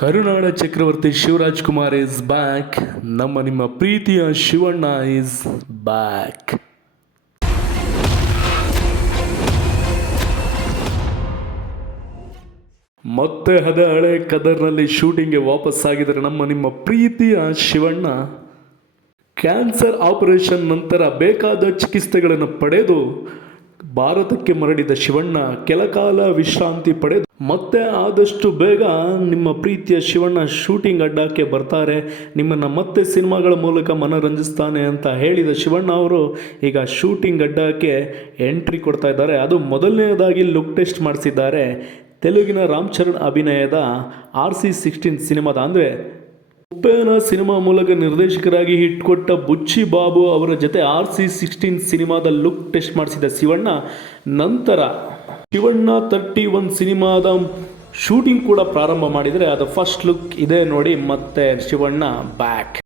ಕರುನಾಡ ಚಕ್ರವರ್ತಿ Shivraj Kumar is back. ನಿಮ್ಮ ಪ್ರೀತಿಯ ಶಿವಣ್ಣ ಇಸ್ ಬ್ಯಾಕ್. ಮತ್ತೆ ಹಳೆ ಕದರ್ನಲ್ಲಿ ಶೂಟಿಂಗ್ಗೆ ವಾಪಸ್ ಆಗಿದ್ದಾರೆ ನಿಮ್ಮ ಪ್ರೀತಿಯ ಶಿವಣ್ಣ. ಕ್ಯಾನ್ಸರ್ ಆಪರೇಷನ್ ನಂತರ ಬೇಕಾದ ಚಿಕಿತ್ಸೆಗಳನ್ನು ಪಡೆದು ಭಾರತಕ್ಕೆ ಮರಳಿದ ಶಿವಣ್ಣ ಕೆಲಕಾಲ ವಿಶ್ರಾಂತಿ ಪಡೆದು ಮತ್ತೆ ಆದಷ್ಟು ಬೇಗ ನಿಮ್ಮ ಪ್ರೀತಿಯ ಶಿವಣ್ಣ ಶೂಟಿಂಗ್ ಅಡ್ಡಕ್ಕೆ ಬರ್ತಾರೆ, ನಿಮ್ಮನ್ನು ಮತ್ತೆ ಸಿನಿಮಾಗಳ ಮೂಲಕ ಮನರಂಜಿಸ್ತಾನೆ ಅಂತ ಹೇಳಿದ ಶಿವಣ್ಣ ಅವರು ಈಗ ಶೂಟಿಂಗ್ ಅಡ್ಡಕ್ಕೆ ಎಂಟ್ರಿ ಕೊಡ್ತಾ ಇದ್ದಾರೆ. ಅದು ಮೊದಲನೇದಾಗಿ ಲುಕ್ ಟೆಸ್ಟ್ ಮಾಡಿಸಿದ್ದಾರೆ. ತೆಲುಗಿನ ರಾಮ್ ಚರಣ್ ಅಭಿನಯದ RC16 ಸಿನಿಮಾದ ಅಂದರೆ ಉಪ್ಪೇನ ಸಿನಿಮಾ ಮೂಲಕ ನಿರ್ದೇಶಕರಾಗಿ ಹಿಟ್ ಕೊಟ್ಟ ಬುಚ್ಚಿ ಬಾಬು ಅವರ ಜೊತೆ RC16 ಸಿನಿಮಾದ ಲುಕ್ ಟೆಸ್ಟ್ ಮಾಡಿಸಿದ ಶಿವಣ್ಣ ನಂತರ ಶಿವಣ್ಣ 31 ಸಿನಿಮಾದ ಶೂಟಿಂಗ್ ಕೂಡ ಪ್ರಾರಂಭ ಮಾಡಿದರೆ ಅದು ಫಸ್ಟ್ ಲುಕ್ ಇದೆ ನೋಡಿ. ಮತ್ತೆ ಶಿವಣ್ಣ ಬ್ಯಾಕ್.